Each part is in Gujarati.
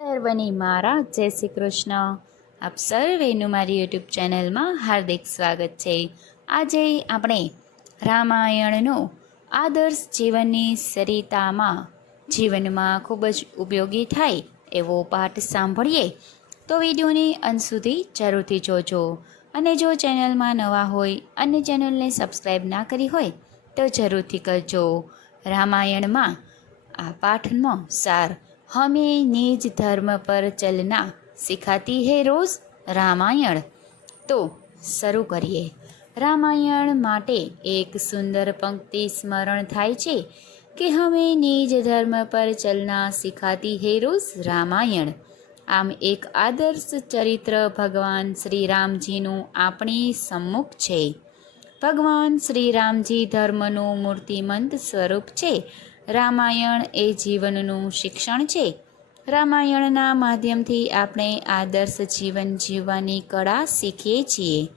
સર્વની મારા. જય શ્રી કૃષ્ણ. આપ સર્વેનું મારી યુટ્યુબ ચેનલમાં હાર્દિક સ્વાગત છે. આજે આપણે રામાયણનો આદર્શ જીવનની સરિતામાં જીવનમાં ખૂબ જ ઉપયોગી થાય એવો પાઠ સાંભળીએ તો વિડીયોને અંત સુધી જરૂરથી જોજો. અને જો ચેનલમાં નવા હોય અને ચેનલને સબસ્ક્રાઈબ ના કરી હોય તો જરૂરથી કરજો. રામાયણમાં આ પાઠનો સાર हमें નિજ ધર્મ પર ચલના सिखाती है રોજ રામાયણ તો શરૂ કરીએ રામાયણ માટે એક સુંદર પંક્તિ સ્મરણ થાય છે કે હવે નિજ ધર્મ પર ચલના સિખાતી હે રોજ રામાયણ આમ એક આદર્શ ચરિત્ર ભગવાન શ્રી રામજીનું આપણી સમ્મુખ છે। ભગવાન શ્રી રામજી ધર્મનું મૂર્તિમંત સ્વરૂપ છે રામાયણ એ જીવનનું શિક્ષણ છે. રામાયણના માધ્યમથી આપણે આદર્શ જીવન જીવવાની કળા શીખીએ છીએ.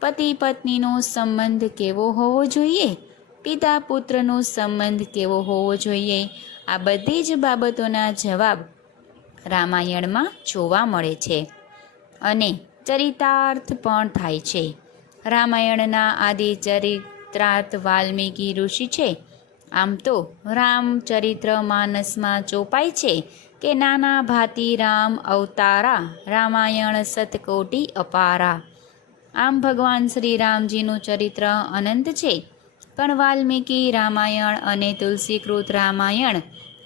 પતિ પત્નીનો સંબંધ કેવો હોવો જોઈએ? પિતા પુત્રનો સંબંધ કેવો હોવો જોઈએ? આ બધી જ બાબતોના જવાબ રામાયણમાં જોવા મળે છે. અને ચરિતાર્થ પણ થાય છે. રામાયણના આદિ ચરિત્રાર્થ વાલ્મીકી ઋષિ છે. આમ તો રામચરિત્ર માનસમાં ચોપાય છે કે નાના ભાતી રામ અવતારા, રામાયણ સતકોટી અપારા. આમ ભગવાન શ્રી રામજીનું ચરિત્ર અનંત છે. પણ વાલ્મીકી રામાયણ અને તુલસીકૃત રામાયણ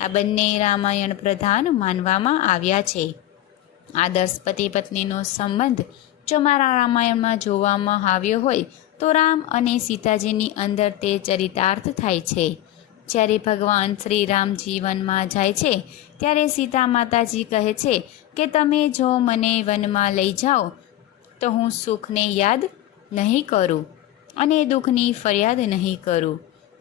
આ બંને રામાયણ પ્રધાન માનવામાં આવ્યા છે. આદર્શ પતિ પત્નીનો સંબંધ જો મારા રામાયણમાં જોવામાં આવ્યો હોય તો રામ અને સીતાજીની અંદર તે ચરિતાર્થ થાય છે. જ્યારે ભગવાન શ્રી રામ જીવનમાં જાય છે, ત્યારે સીતા માતાજી કહે છે કે તમે જો મને વનમાં લઈ જાઓ, તો હું સુખને યાદ નહીં કરું અને દુઃખની ફરિયાદ નહીં કરું.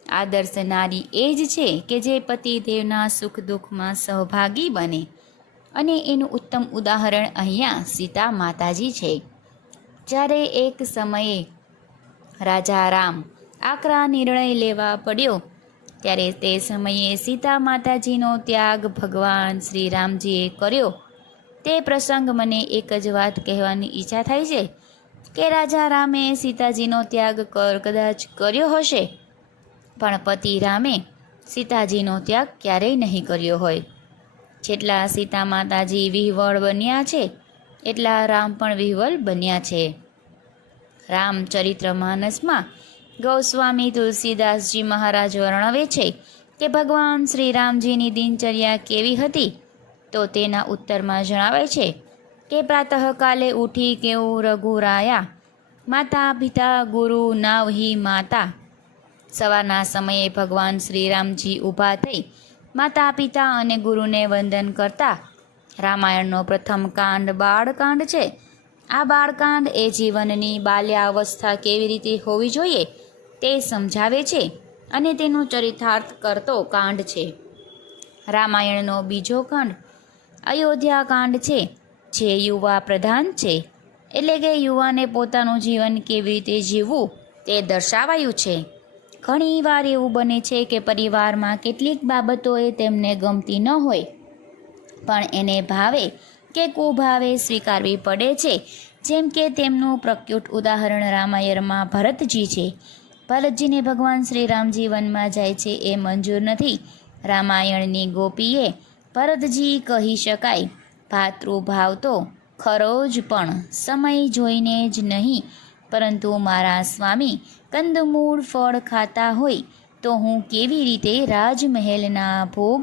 આદર્શ નારી એ જ છે કે જે પતિદેવના સુખ દુઃખમાં સહભાગી બને અને એનું ઉત્તમ ઉદાહરણ અહીંયા સીતા માતાજી છે. જ્યારે એક સમયે રાજા રામ આકરા નિર્ણય લેવા પડ્યો ત્યારે તે સમયે સીતા માતાજીનો ત્યાગ ભગવાન શ્રી રામજીએ કર્યો. તે પ્રસંગ મને એક જ વાત કહેવાની ઈચ્છા થાય છે કે રાજા રામે સીતાજીનો ત્યાગ કર કદાચ કર્યો હશે. પણ પતિ રામે સીતાજીનો ત્યાગ ક્યારેય નહીં કર્યો હોય. જેટલા સીતા માતાજી વિહવળ બન્યા છે, એટલા રામ પણ વિહવલ બન્યા છે. રામચરિત્ર માનસમાં ગૌસ્વામી તુલસીદાસજી મહારાજ વર્ણવે છે કે ભગવાન શ્રી રામજીની દિનચર્યા કેવી હતી તો તેના ઉત્તરમાં જણાવે છે કે પ્રાતઃકાલે ઉઠી કેવું રઘુરાયા, માતા પિતા, ગુરુ, નાવહી, માતા. સવારના સમયે ભગવાન શ્રી રામજી ઊભા થઈ માતા પિતા અને ગુરુને વંદન કરતા, રામાયણનો પ્રથમ કાંડ બાળકાંડ છે. આ બાળકાંડ એ જીવનની બાલ્યાવસ્થા કેવી રીતે હોવી જોઈએ તે સમજાવે છે અને તેનો ચરિતાર્થ કરતો કાંડ છે. રામાયણનો બીજો કાંડ અયોધ્યા કાંડ છે, જે યુવા પ્રધાન છે, એટલે કે યુવાને પોતાનું જીવન કેવી રીતે જીવવું તે દર્શાવાયું છે. ઘણીવાર એવું બને છે કે પરિવારમાં કેટલીક બાબતોએ તેમને ગમતી ન હોય, પણ એને ભાવે કે કુભાવે સ્વીકારવી પડે છે. જેમ કે તેમનું પ્રક્યુટ ઉદાહરણ રામાયણમાં ભરતજી છે ભરતજીને ભગવાન શ્રી રામજી વનમાં જાય છે એ મંજૂર નથી. રામાયણની ગોપીએ ભરતજી કહી શકાય, ભાતૃભાવ તો ખરો જ પણ સમય જોઈને જ નહીં. પરંતુ મારા સ્વામી કંદમૂળ ફળ ખાતા હોય તો હું કેવી રીતે રાજમહેલના ભોગ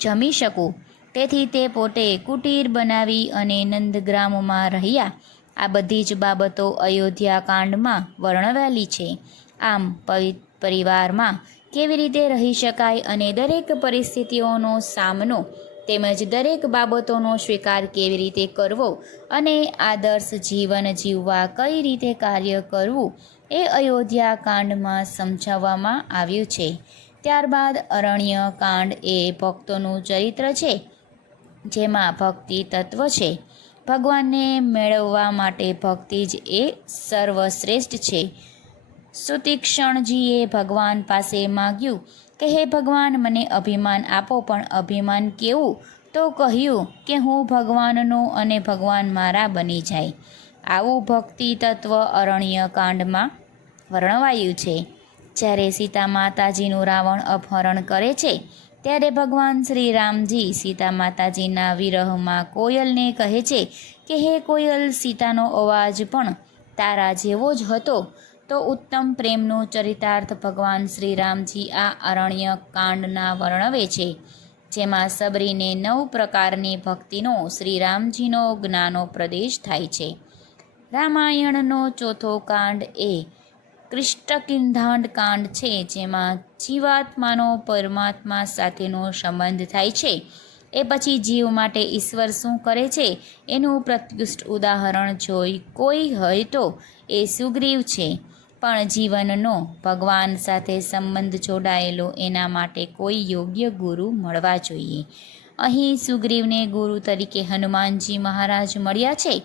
જમી શકું તેથી તે પોતે કુટીર બનાવી અને નંદગ્રામમાં રહ્યા. આ બધી જ બાબતો અયોધ્યા કાંડમાં વર્ણવેલી છે. આમ પરિવારમાં કેવી રીતે રહી શકાય અને દરેક પરિસ્થિતિઓનો સામનો તેમજ દરેક બાબતોનો સ્વીકાર કેવી રીતે કરવો અને આદર્શ જીવન જીવવા કઈ રીતે કાર્ય કરવું એ અયોધ્યા કાંડમાં સમજાવવામાં આવ્યું છે. ત્યારબાદ અરણ્ય કાંડ એ ભક્તોનું ચરિત્ર છે, જેમાં ભક્તિ તત્વ છે. ભગવાનને મેળવવા માટે ભક્તિ જ એ સર્વશ્રેષ્ઠ છે. સુતીક્ષણજીએ ભગવાન પાસે માગ્યું કે, હે ભગવાન, મને અભિમાન આપો, પણ અભિમાન કેવું? તો કહ્યું કે, હું ભગવાનનો અને ભગવાન મારા બની જાય. આવું ભક્તિ તત્વ અરણ્ય કાંડમાં વર્ણવાયું છે. જ્યારે સીતા માતાજીનું રાવણ અપહરણ કરે છે, ત્યારે ભગવાન શ્રી રામજી સીતા માતાજીના વિરહમાં કોયલને કહે છે કે, હે કોયલ, સીતાનો અવાજ પણ તારા જેવો જ હતો. તો ઉત્તમ પ્રેમનું ચરિતાર્થ ભગવાન શ્રીરામજી આ અરણ્ય કાંડના વર્ણવે છે, જેમાં સબરીને નવ પ્રકારની ભક્તિનો શ્રીરામજીનો જ્ઞાનો પ્રદેશ થાય છે. રામાયણનો ચોથો કાંડ એ કૃષ્ણકિંધાંડ કાંડ છે, જેમાં જીવાત્માનો પરમાત્મા સાથેનો સંબંધ થાય છે. એ પછી જીવ માટે ઈશ્વર શું કરે છે, એનું પ્રત્યુષ્ટ ઉદાહરણ જોઈ કોઈ હોય તો એ સુગ્રીવ છે. પણ જીવનનો ભગવાન સાથે સંબંધ જોડાયેલો એના માટે કોઈ યોગ્ય ગુરુ મળવા જોઈએ. અહીં સુગ્રીવને ગુરુ તરીકે હનુમાનજી મહારાજ મળ્યા છે.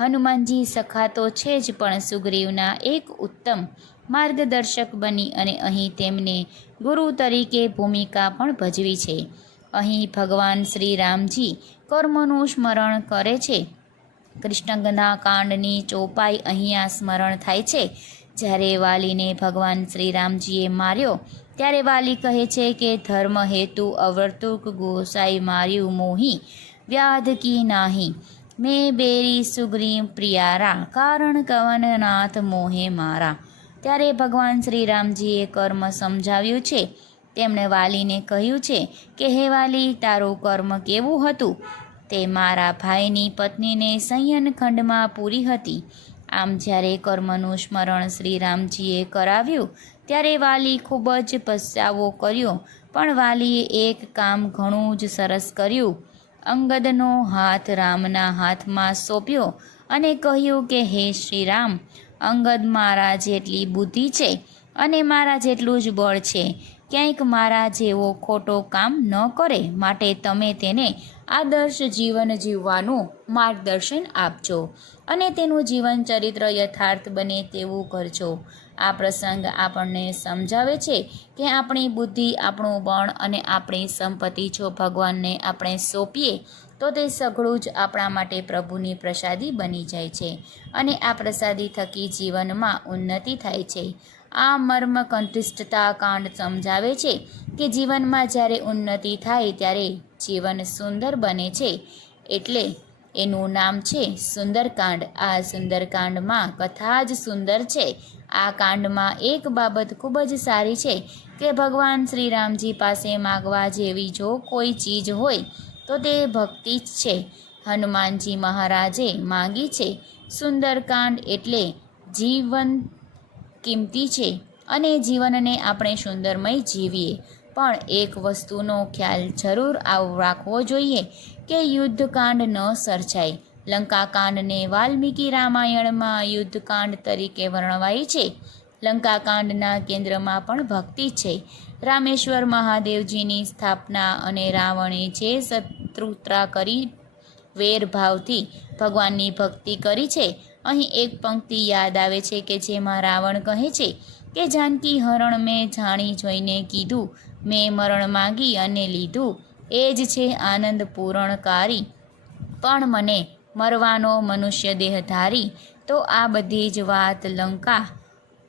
હનુમાનજી સખા તો છે જ, પણ સુગ્રીવના એક ઉત્તમ માર્ગદર્શક બની અને અહીં તેમને ગુરુ તરીકે ભૂમિકા પણ ભજવી છે. અહીં ભગવાન શ્રી રામજી કર્મનું સ્મરણ કરે છે. કૃષ્ણગંધા કાંડની ચોપાઈ અહીંયા સ્મરણ થાય છે. જ્યારે વાલીને ભગવાન શ્રી રામજીએ માર્યો, ત્યારે વાલી કહે છે કે, ધર્મ હેતુ અવર્તુક ગોસાઈ માર્યું મોહી, વ્યાધ કી નાહી. મેં બેરી સુગ્રીમ પ્રિયારા, કારણ કવનનાથ મોહે મારા. ત્યારે ભગવાન શ્રી રામજીએ કર્મ સમજાવ્યું છે. તેમણે વાલીને કહ્યું છે કે, હે વાલી, તારું કર્મ કેવું હતું? તે મારા ભાઈની પત્નીને સંયન ખંડમાં પૂરી હતી. આમ જ્યારે કર્મનું સ્મરણ શ્રી રામજીએ કરાવ્યું, ત્યારે વાલી ખૂબ જ પસ્તાવો કર્યો. પણ વાલીએ એક કામ ઘણું જ સરસ કર્યું. અંગદનો હાથ રામના હાથમાં સોંપ્યો અને કહ્યું કે, હે શ્રી રામ અંગદ મારા જેટલી બુદ્ધિ છે અને મારા જેટલું જ બળ છે. ક્યાંક મારા જેવો ખોટો કામ ન કરે માટે તમે તેને આદર્શ જીવન જીવવાનું માર્ગદર્શન આપજો અને તેનું જીવન ચરિત્ર યથાર્થ બને તેવું કરજો. આ પ્રસંગ આપણને સમજાવે છે કે આપણી બુદ્ધિ, આપણું બળ અને આપણી સંપત્તિ જો ભગવાનને આપણે સોંપીએ, તો તે સઘળું જ આપણા માટે પ્રભુની પ્રસાદી બની જાય છે અને આ પ્રસાદી થકી જીવનમાં ઉન્નતિ થાય છે. આ મર્મ કંઠિષ્ઠતા કાંડ સમજાવે છે કે જીવનમાં જ્યારે ઉન્નતિ થાય ત્યારે જીવન સુંદર બને છે. એટલે એનું નામ છે સુંદરકાંડ. આ સુંદરકાંડમાં કથા જ સુંદર છે. આ કાંડમાં એક બાબત ખૂબ જ સારી છે કે ભગવાન શ્રી રામજી પાસે માગવા જેવી જો કોઈ ચીજ હોય તો તે ભક્તિ જ છે. હનુમાનજી મહારાજે માંગી છે સુંદરકાંડ એટલે જીવન કિંમતી છે અને જીવનને આપણે સુંદરમય જીવીએ. પણ એક વસ્તુનો ખ્યાલ જરૂર આવ, રાખવો જોઈએ કે યુદ્ધકાંડ ન સર્જાય. લંકાકાંડને વાલ્મીકી રામાયણમાં યુદ્ધકાંડ તરીકે વર્ણવાય છે. લંકાકાંડના કેન્દ્રમાં પણ ભક્તિ છે. રામેશ્વર મહાદેવજીની સ્થાપના અને રાવણે જે શત્રુતા કરી, વેરભાવથી ભગવાનની ભક્તિ કરી છે અહીં એક પંક્તિ યાદ આવે છે કે જેમાં રાવણ કહે છે કે, જાનકી હરણ મેં જાણી જોઈને કીધું, મેં મરણ માગી અને લીધું. એ જ છે આનંદ પૂરણકારી. પણ મને મરવાનો મનુષ્ય દેહ ધારી, તો આ બધી જ વાત લંકા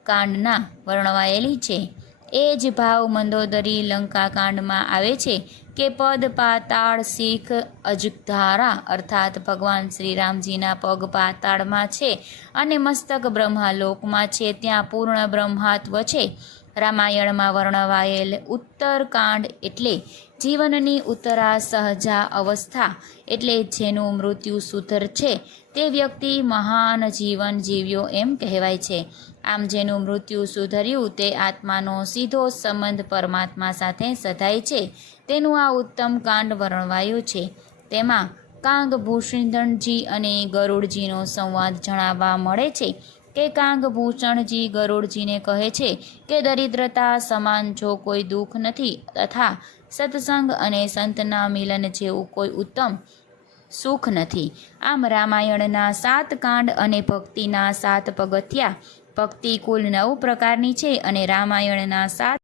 કાંડના વર્ણવાયેલી છે. એ જ ભાવ મંદોદરી લંકા કાંડમાં આવે છે કે પદ પાતાળ શીખ અજધારા અર્થાત ભગવાન શ્રી રામજીના પગ પાતાળમાં છે અને મસ્તક બ્રહ્માલોકમાં છે, ત્યાં પૂર્ણ બ્રહ્માત્વ છે. રામાયણમાં વર્ણવાયેલ ઉત્તરકાંડ એટલે જીવનની ઉત્તરા સહજા અવસ્થા એટલે જેનું મૃત્યુ સુધર છે. તે વ્યક્તિ મહાન જીવન જીવ્યો એમ કહેવાય છે. આમ જેનું મૃત્યુ સુધર્યું તે આત્માનો સીધો સંબંધ પરમાત્મા સાથે સધાય છે. તેનું આ ઉત્તમ કાંડ વર્ણવાયું છે. તેમાં કાંગ ભૂષણજી અને ગરુડજીનો સંવાદ જણાવવા મળે છે કે કાંગભૂષણજી ગરુડજીને કહે છે કે દરિદ્રતા સમાન જો કોઈ દુઃખ નથી તથા સત્સંગ અને સંતના મિલન જેવું કોઈ ઉત્તમ સુખ નથી. આમ રામાયણના સાત કાંડ અને ભક્તિના સાત પગથિયા. ભક્તિ કુલ નવ પ્રકારની છે અને રામાયણના સાત